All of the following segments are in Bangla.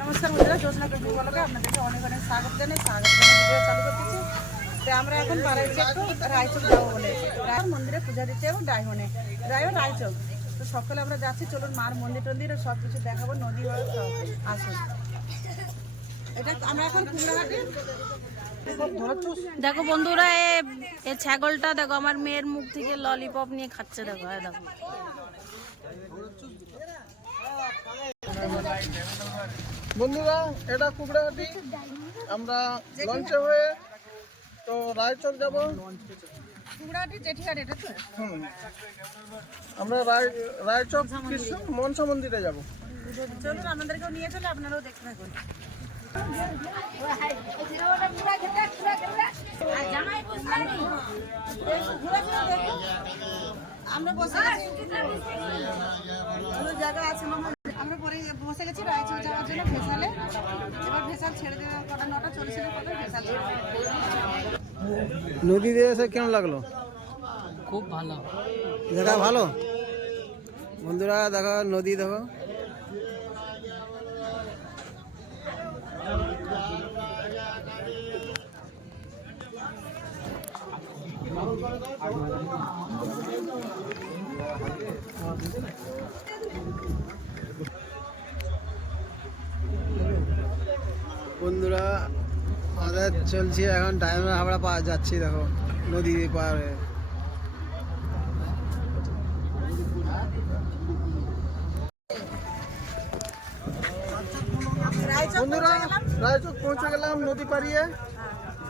নমস্কার বন্ধুরা যোজনা কর্মী বলকে আপনাদেরকে অনেক অনেক স্বাগত জানাই, স্বাগত ভিডিও চালু করতেছি তো আমরা এখন বাড়াইছি একটু রায়চক যাব বলে। রায়ের মন্দিরে পূজা দিতে যাব ডায়মনে রায় রায়চক। তো সকালে আমরা যাচ্ছি, চলুন মার মন্দির টন্দির সব কিছু দেখাবো, নদী আসুন। এটা আমরা এখন কুমড়াহাটি। দেখো বন্ধুরা, এ ছাগলটা, দেখো আমার মেয়ের মুখ থেকে ললিপপ নিয়ে খাচ্ছে, দেখো হ্যাঁ দেখো। বন্ধুরা এটা কুকড়াহাটি। আমরা লঞ্চে হয়ে তো রায়চক যাব। আমরা রায় রায়চক কৃষ্ণ মনসা মন্দিরে যাব। চলুন আপনাদেরকেও নিয়ে চলে আপনারাও দেখতে থাকুন। আমরা বসে জায়গা আছে মামা। আমরা পরে বসে গেছি রায়চুর যাওয়ার জন্য ভেসালে এবার ভেসাল ছেড়ে দেবে কটা নটা কটা ভেসাল। নদীতে এসে কেমন লাগল? খুব ভালো। জায়গা ভালো? বন্ধুরা দেখো নদী দেখো। বন্ধুরা আমাদের চলছে এখন ডায়মন্ড হাবড়া পা যাচ্ছি দেখো নদী পার হয়ে রায়চক বন্ধুরা পৌঁছে গেলাম। রায়চক পৌঁছে গেলাম নদী পাড়িয়ে।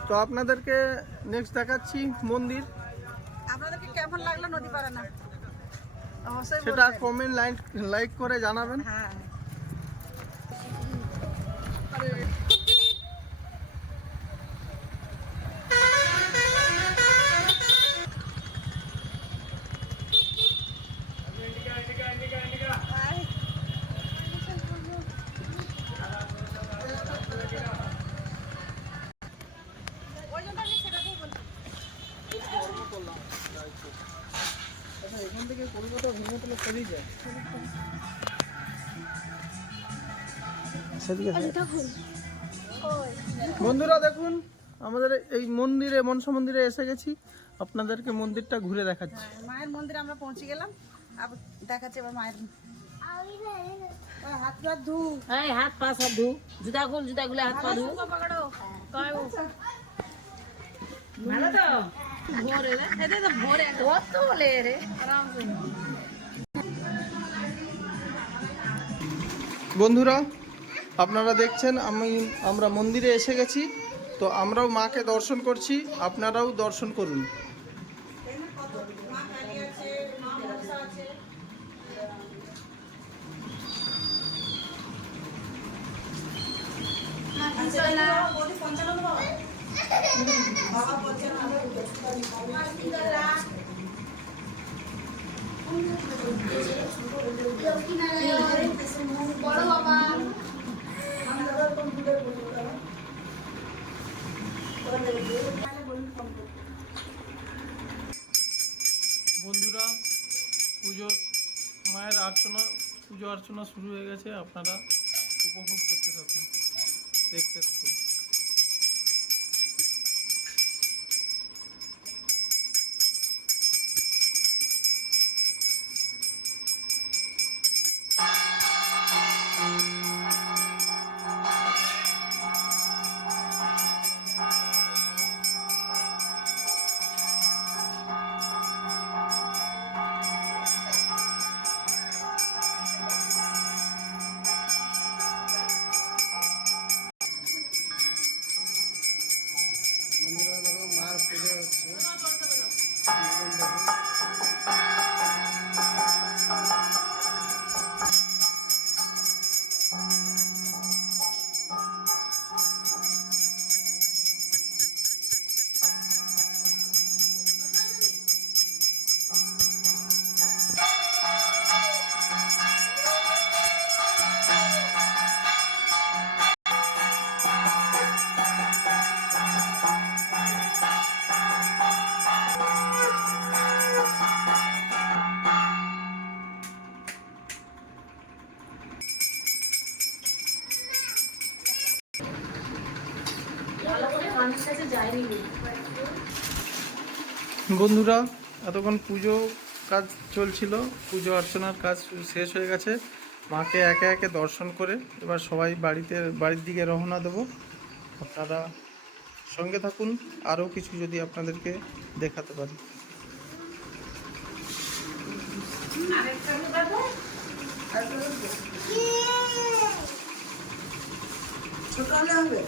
তো আপনাদেরকে নেক্সট দেখাচ্ছি মন্দির। আপনাদেরকে কেমন লাগল নদী পাড়া না? অবশ্যই সেটা বলবেন। কমেন্ট লাইক লাইক করে জানাবেন। হ্যাঁ। বন্ধুরা দেখুন আমাদের এই মন্দিরে মনসা মন্দিরে এসে গেছি। আপনাদেরকে মন্দিরটা ঘুরে দেখাচ্ছি। মায়ের মন্দিরে আমরা পৌঁছে গেলাম। আবার দেখাচ্ছি এবার মায়ের। হাত হাত ধু। এই হাত পা সব ধু। জুতা খুল জুতা খুলে হাত পা ধু। পকড়ো ভালো তো? ভোরে রে এটা তো ভোরে কত বলে রে? আরাম বন্ধুরা আপনারা দেখছেন, আমি, আমরা মন্দিরে এসে গেছি। তো আমরাও মাকে দর্শন করছি, আপনারাও দর্শন করুন। বন্ধুরা, পুজোর মায়ের আর্চনা, পুজো অর্চনা শুরু হয়ে গেছে। আপনারা উপভোগ করতে থাকুন। দেখতে থাকুন। বন্ধুরা, এতক্ষণ পুজো কাজ চলছিল, পুজো অর্চনার কাজ শেষ হয়ে গেছে। মাকে একে একে দর্শন করে এবার সবাই বাড়িতে, বাড়ির দিকে রওনা দেবো। আপনারা সঙ্গে থাকুন, আরও কিছু যদি আপনাদেরকে দেখাতে পারি। ছোট হবে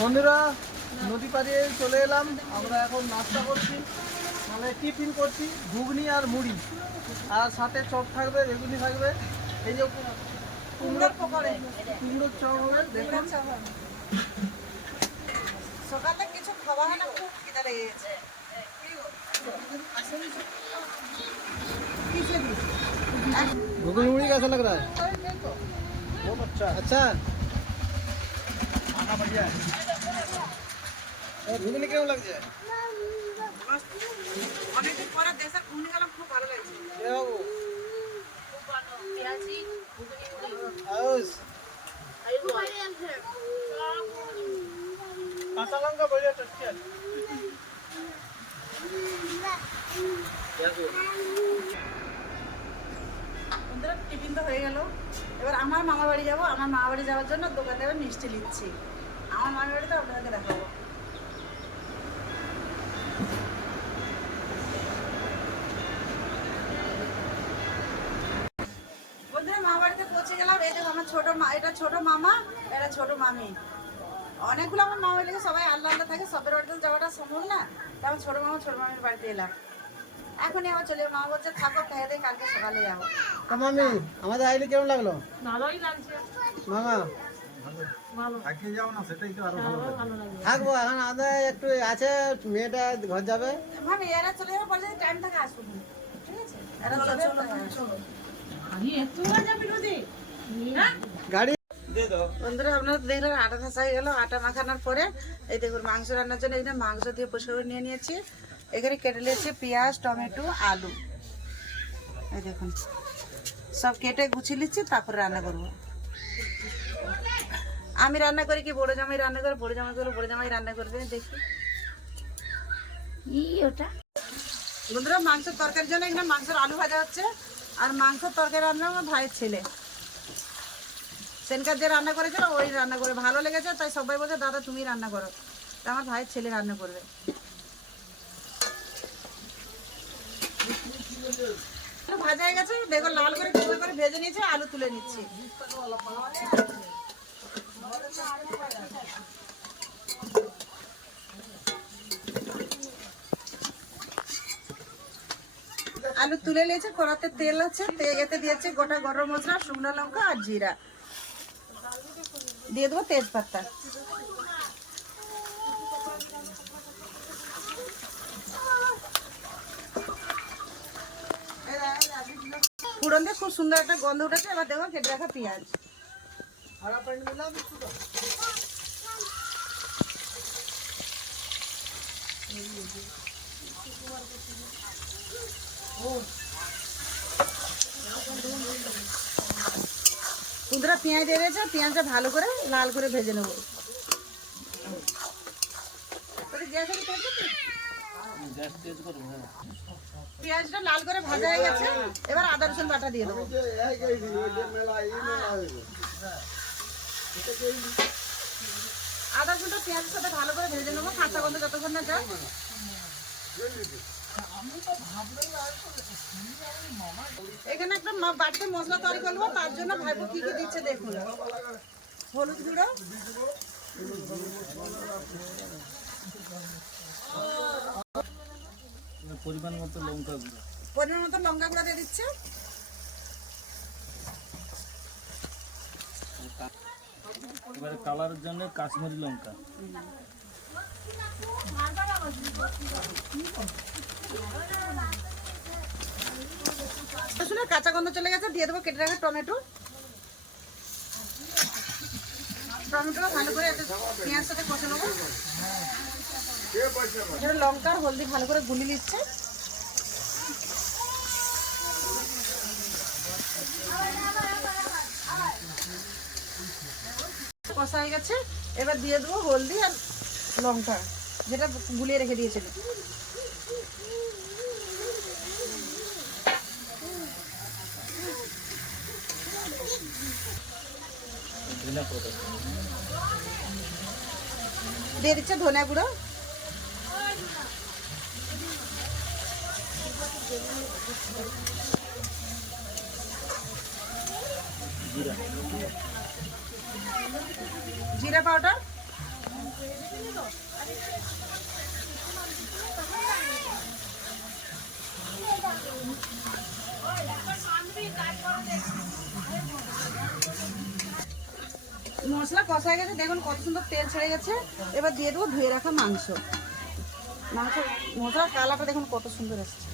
বন্ধুরা নদী পাড়িয়ে চলে এলাম। আমরা এখন নাস্তা করছি। মানে টিফিন করছি ঘুগনি আর মুড়ি আর সাথে চপ থাকবে বেগুনি থাকবে এই যে কুমড়োর পকোড়ে কুমড়োর চপ হবে দেখুন সকালে কিছু খাওয়া হয় না খুব খিদা লেগে গেছে কিসে দিস घुगनी मुड़ी कैसा लग रहा है बहुत अच्छा अच्छा खाना बढ़िया है घुगनी क्यों लग जाए পরে খুব ভালো টিফিন তো হয়ে গেল। এবার আমার মামা বাড়ি যাব। আমার মামা বাড়ি যাওয়ার জন্য দোকানে মিষ্টি নিচ্ছি। আমার মামা বাড়িতে আপনাদেরকে দেখাবো। ছোট মা এটা ছোট মামা এটা ছোট মামি। অনেকগুলো আমার মামা বাড়িতে সবাই আল্লাহ আল্লাহ থাকে সবের বাড়িতে যাওয়াটা সম্ভব না। তাই আমার ছোট মামা ছোট মামির বাড়িতে এলাম। এখনই আবার চলে। মামা বলছে থাকো খেয়ে দিয়ে কালকে সকালে যাব। মামি আমাদের আইলে কেমন লাগল? ভালোই লাগছে। মামা? থাকব এখন আমাদের একটু আছে মেয়েটা ঘর যাবে। ভাবি এরা চলে যাবে পরে টাইম থাকে আসব। ঠিক আছে? এরা চলে যাবে। গাড়ি বন্ধুরা আপনারা দেখলেন আটা ঠাসা হয়ে গেল আটা মাখানোর পরে এই দেখুন মাংস রান্নার জন্য এখানে মাংস দিয়ে পরিষ্কার করে নিয়ে নিয়েছি। এখানে কেটে নিয়েছি পেঁয়াজ টমেটো আলু। এই দেখুন সব কেটে গুছিয়ে নিচ্ছি তারপরে রান্না করব। আমি রান্না করি কি বড় জামাই রান্না করে বড় জামাই করে বড় জামাই রান্না করবে দেখি। ওটা? বন্ধুরা মাংসের তরকারির জন্য এখানে মাংসের আলু ভাজা হচ্ছে আর মাংসের তরকারি রান্না আমার ভাইয়ের ছেলে। সেনকার যে রান্না করেছিল, ওই রান্না করে ভালো লেগেছে, তাই সবাই বলছে, দাদা, তুমি রান্না করো। তা আমার ভাইয়ের ছেলে রান্না করবে। ভাজা হয়ে গেছে, বেগুন লাল করে কুমড়ো করে ভেজে নিয়েছে, আলু তুলে নিচ্ছি। আলু তুলে নিয়েছে, কড়াতে তেল আছে এতে দিয়েছে গোটা গরম মশলা, শুকনো লঙ্কা আর জিরা। দিয়ে দেবো তেজপাতা। ফুরন দিয়ে খুব সুন্দর একটা গন্ধ উঠেছে, এবার দেখো কেটে রাখা পেঁয়াজ। বন্ধুরা, পেঁয়াজ দিয়ে দিয়েছে পেঁয়াজটা ভালো করে লাল করে ভেজে নেব? পেঁয়াজটা লাল করে ভাজা হয়ে গেছে, এবার আদা, রসুন বাটা দিয়ে দেবো। আদা, রসুনটা পেঁয়াজের সাথে ভালো করে ভেজে নেব, কাঁচা গন্ধ যতক্ষণ না যায় এখানে একটা বাড়িতে মশলা তৈরি করব, তার জন্য ভাইবো কি কি দিচ্ছে দেখুন। হলুদ গুঁড়ো। পরিমাণ মতো লঙ্কা গুঁড়ো। পরিমাণ মতো লঙ্কা গুঁড়ো দিয়ে দিচ্ছে। এবারে কালারের জন্য কাশ্মীরি লঙ্কা। রসুনের কাঁচা গন্ধ চলে গেছে দিয়ে দেবো কেটে রাখা টমেটো। টমেটো ভালো করে পেঁয়াজ সাথে কষে নেব। এখানে লঙ্কা হলদি ভালো করে গুলি নিচ্ছে। কষা হয়ে গেছে। এবার দিয়ে দেবো হলদি আর লঙ্কা, যেটা গুলিয়ে রেখে দিয়েছিল। দিয়ে দিচ্ছে ধনিয়া গুঁড়ো? জিরা পাউডার? মশলা কষা গেছে, দেখুন কত সুন্দর তেল ছেড়ে গেছে। এবার দিয়ে দেবো ধুয়ে রাখা মাংস। মাংস, মশলার কালারটা দেখুন কত সুন্দর এসছে।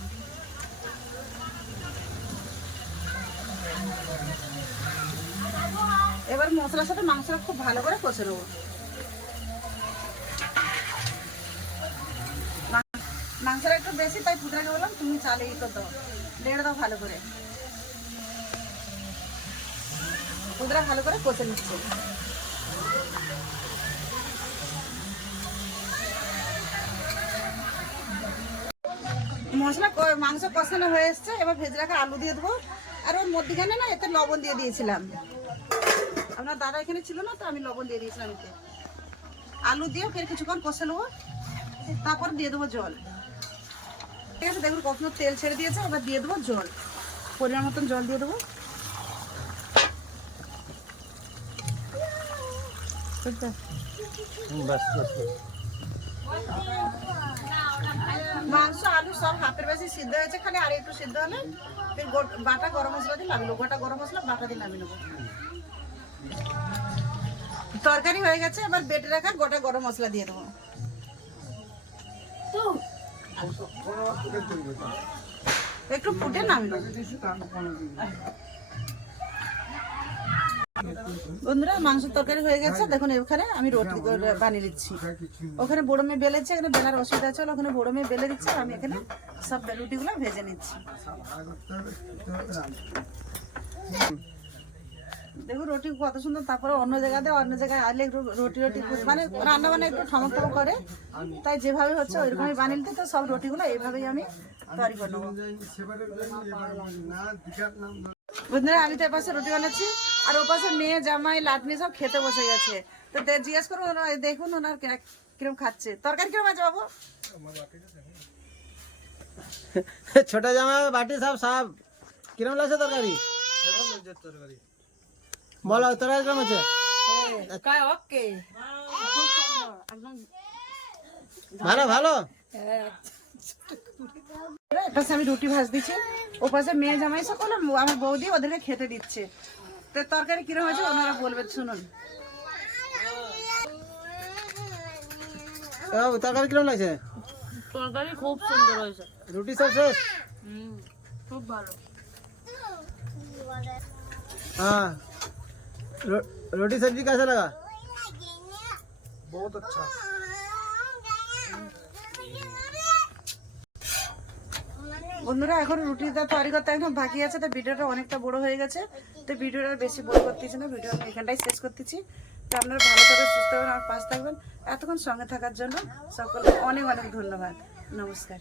এবার মশলার সাথে মাংসটা খুব ভালো করে কষে নেব। মাংসটা একটু বেশি, তাই পুতরাকে বললাম, তুমি চালে ই করে দাও। লেড়ে দাও ভালো করে। পুতরা ভালো করে কষে নিচ্ছে। মশলা মাংস কষানো হয়ে এসছে, এবার ভেজে রাখা আলু দিয়ে দেবো। আর ওর মধ্যখানে না এতে লবণ দিয়ে দিয়েছিলাম। আপনার দাদা এখানে ছিল না, তো আমি লবণ দিয়ে দিয়েছিলাম এতে আলু দিয়ে ফের কিছুক্ষণ কষে নেব, তারপর দিয়ে দেবো জল। ঠিক আছে, দেখুন কখনো তেল ছেড়ে দিয়েছে, এবার দিয়ে দেবো জল। পরিমাণ মতন জল দিয়ে দেবো। মাংস, আলু সব বেশি সিদ্ধ হয়েছে খালি আর একটু সিদ্ধ হলে বাটা গরম মশলা দিয়ে গোটা গরম মশলা, বাটা দিয়ে নামিয়ে নেব। তরকারি হয়ে গেছে, এবার বেটে রাখা গোটা গরম মশলা দিয়ে দেবো। একটু ফুটে নামিয়ে নেব। বন্ধুরা মাংসের তরকারি হয়ে গেছে। দেখুন, এখানে আমি রুটি বানিয়ে দিচ্ছি ওখানে বড় মেয়ে বেলেছে, এখানে বেলার অসুবিধা আছে। ওখানে বড় মেয়ে বেলে দিচ্ছে আমি এখানে সব রুটিগুলো ভেজে নিচ্ছি। দেখুন, রুটি কত সুন্দর। তারপরে অন্য জায়গাতে, অন্য জায়গায় আলে রুটি রুটি মানে রান্না বান্না একটু ঠমক ঠমক করে। তাই যেভাবে হচ্ছে, ওইরকমই বানিয়ে তো সব রুটিগুলো এইভাবেই আমি তৈরি করে নেব। বন্ধুরা আমি তো এপাশে রুটি বানাচ্ছি। আর ও পাশে মেয়ে জামাই লাটনি সব খেতে বসে গেছে। তো জিজ্ঞেস করুন দেখুন ওনার কিরম খাচ্ছে। তরকারি কিরম আছে বাবু? ছোট জামা বাটি সব সব। কিরম লাগছে তরকারি? বলো তরকারি কিরম আছে? ভালো ভালো? আমি রুটি ভাজ দিচ্ছি ও পাশে মেয়ে জামাই সকল আমার বৌদি ওদেরকে খেতে দিচ্ছে। তরকারি কিরম হয়েছে ওনারা বলবেন শুনুন। তরকারি কিরম লাগছে? তরকারি খুব সুন্দর হয়েছে। রুটি সব শেষ? খুব ভালো। হ্যাঁ। রুটি সবজি কেসা লাগা? বহুত আচ্ছা। বন্ধুরা এখন রুটিটা তৈরি করতে এখন বাকি আছে তো ভিডিওটা অনেকটা বড় হয়ে গেছে। তো ভিডিওটা বেশি বড় করতেছি না, ভিডিও আমি এখানটাই শেষ করতেছি। তো আপনারা ভালো থাকবেন, সুস্থ থাকবেন, আর পাশ থাকবেন। এতক্ষণ সঙ্গে থাকার জন্য সকলকে অনেক অনেক ধন্যবাদ। নমস্কার।